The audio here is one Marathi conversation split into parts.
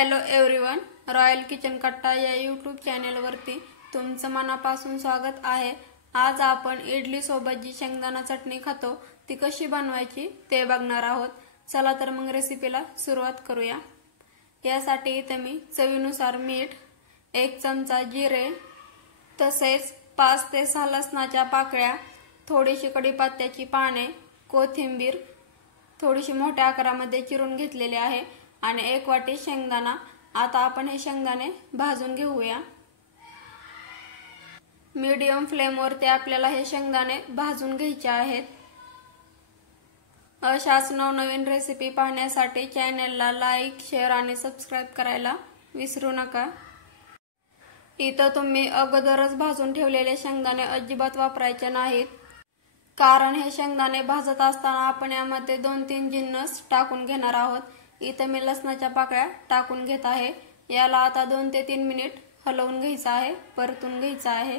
हॅलो एव्हरीवन, रॉयल किचन कट्टा या यूट्यूब चॅनेलवरती तुमचं मनापासून स्वागत आहे। आज आपण इडली सोबत जी शेंगदाणा चटणी खातो ती कशी बनवायची ते बघणार आहोत। चला तर मग रेसिपीला सुरुवात करूया। यासाठी इथे मी चवीनुसार मीठ, 1 चमचा जिरे, तसेच 5 ते 6 लसणाच्या पाकळ्या, थोडीशी कढीपत्त्याची पाने, कोथिंबीर थोडीशी मोठ्या आकारामध्ये चिरून घेतलेली आहे आणि 1 वाटी शेंगदाणा। आता आपण हे शेंगदाणे भाजून घेऊया। मीडियम फ्लेमवरती आपल्याला हे शेंगदाणे भाजून घ्यायचे आहेत। अशाच नवनवीन रेसिपी पाहण्यासाठी चॅनलला लाईक, शेअर आणि सबस्क्राइब करायला विसरू नका। इथं तुम्ही अगोदरच भाजून ठेवलेले शेंगदाणे अजिबात वापरायचे नाहीत, कारण हे शेंगदाणे भाजत असताना आपण यामध्ये 2-3 जिन्नस टाकून घेणार आहोत। इथं मी लसणाच्या पाकळ्या टाकून घेत आहे। याला आता 2 ते 3 मिनिट हलवून घ्यायचं आहे, परतून घ्यायचं आहे।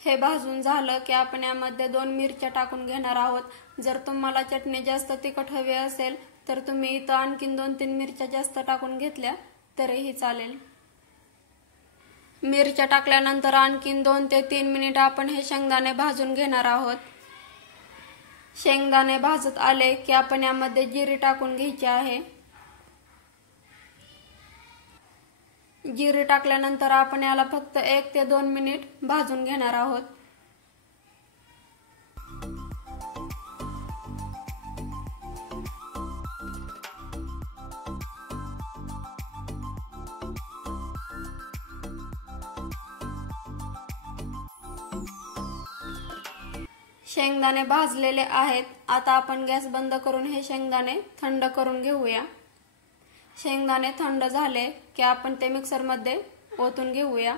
हे भाजून झालं की आपण यामध्ये 2 मिरच्या टाकून घेणार आहोत। जर तुम्हाला चटणी जास्त तिखट हवी असेल तर तुम्ही इथं आणखीन 2-3 मिरच्या जास्त टाकून घेतल्या तरीही चालेल। मिरच्या टाकल्यानंतर आणखीन 2 ते 3 मिनिट आपण हे शेंगदाणे भाजून घेणार आहोत। शेंगदाणे भाजत आले की आपण यामध्ये जिरे टाकून घ्यायचे आहे। जिरे टाकल्यानंतर आपण याला फक्त 1 ते 2 मिनिट भाजून घेणार आहोत। शेंगदाणे भाजलेले आहेत। आता आपण गॅस बंद करून हे शेंगदाणे थंड करून घेऊया। शेंगदाणे थंड झाले की आपण ते मिक्सर मध्ये ओतून घेऊया।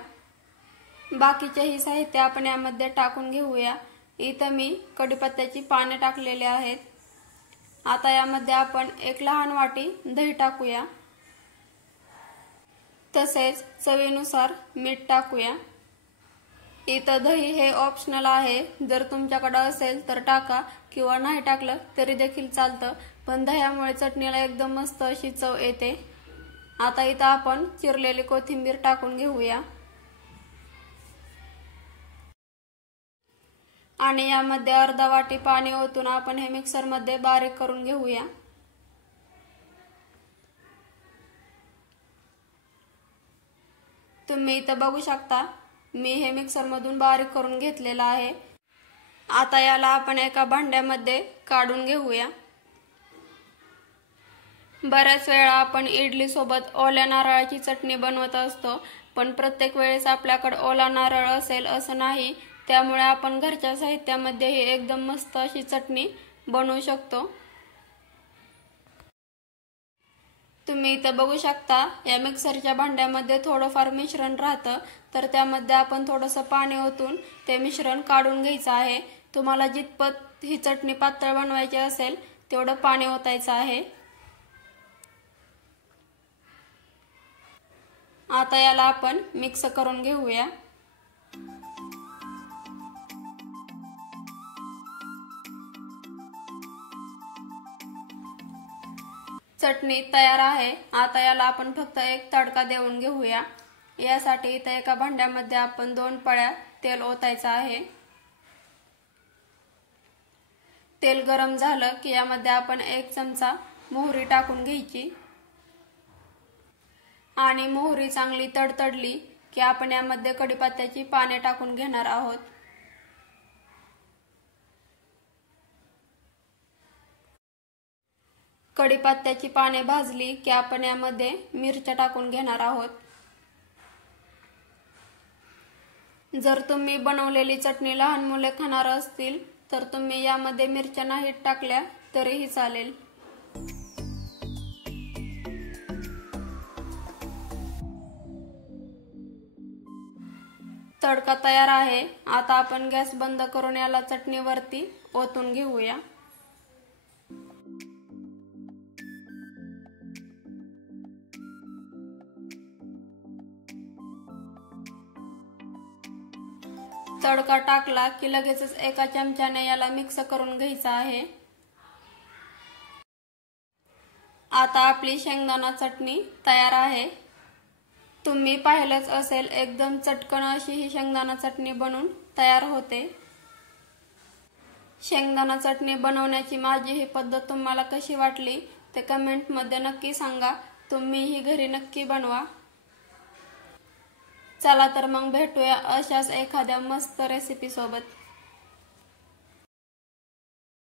बाकीचेही साहित्य आपण यामध्ये टाकून घेऊया। इथं मी कढीपत्त्याची पाने टाकलेली आहेत। आता यामध्ये आपण 1 लहान वाटी दही टाकूया, तसेच चवीनुसार मीठ टाकूया। इथं दही हे ऑप्शनल आहे, जर तुमच्याकडे असेल तर टाका किंवा नाही टाकलं तरी देखील चालतं, पण दह्यामुळे चटणीला एकदम मस्त अशी चव येते। आता इथं आपण चिरलेली कोथिंबीर टाकून घेऊया आणि यामध्ये अर्धा वाटी पाणी ओतून आपण हे मिक्सर मध्ये बारीक करून घेऊया। तुम्ही इथं बघू शकता मी हे मिक्सर मधून बारीक करून घेतलेला आहे। आता याला आपण एका भांड्यामध्ये काढून घेऊया। बऱ्याच वेळा आपण इडली सोबत ओल्या नारळाची चटणी बनवत असतो, पण प्रत्येक वेळेस आपल्याकडे ओला नारळ असेल असं नाही, त्यामुळे आपण घरच्या साहित्यामध्ये ही एकदम मस्त अशी चटणी बनवू शकतो। तुम्ही इथं बघू शकता या मिक्सरच्या भांड्यामध्ये थोडंफार मिश्रण राहतं, तर त्यामध्ये आपण थोडंसं पाणी ओतून ते मिश्रण काढून घ्यायचं आहे। तुम्हाला जितपत ही चटणी पातळ बनवायची असेल तेवढं पाणी ओतायचं आहे। आता याला आपण मिक्स करून घेऊया। चटणी तयार आहे। आता याला आपण फक्त एक तडका देऊन घेऊया। यासाठी इथे एका भांड्यामध्ये आपण 2 पळ्या तेल ओतायचं आहे। तेल गरम झालं की यामध्ये आपण 1 चमचा मोहरी टाकून घ्यायची आणि मोहरी चांगली तडतडली की आपण यामध्ये कढीपत्त्याची पाने टाकून घेणार आहोत। कढीपत्त्याची पाने भाजली की आपण यामध्ये मिरच्या टाकून घेणार आहोत। जर तुम्ही बनवलेली चटणी लहान मुले खाणार असतील तर तुम्ही यामध्ये मिरच्या नाही टाकल्या तरीही चालेल। तडका तयार आहे। आता आपण गॅस बंद करून याला चटणीवरती ओतून घेऊया। तडका टाकला की लगेचच एका चमच्याने याला मिक्स करून घ्यायचं आहे। आता आपली शेंगदाणा चटणी तयार आहे। तुम्ही पाहिलंच असेल, एकदम चटकन अशी ही शेंगदाणा चटणी बनून तयार होते। शेंगदाणा चटणी बनवण्याची माझी ही पद्धत तुम्हाला कशी वाटली ते कमेंटमध्ये नक्की सांगा। तुम्ही ही घरी नक्की बनवा। चला तर मग भेटूया अशाच एखाद्या मस्त रेसिपी सोबत।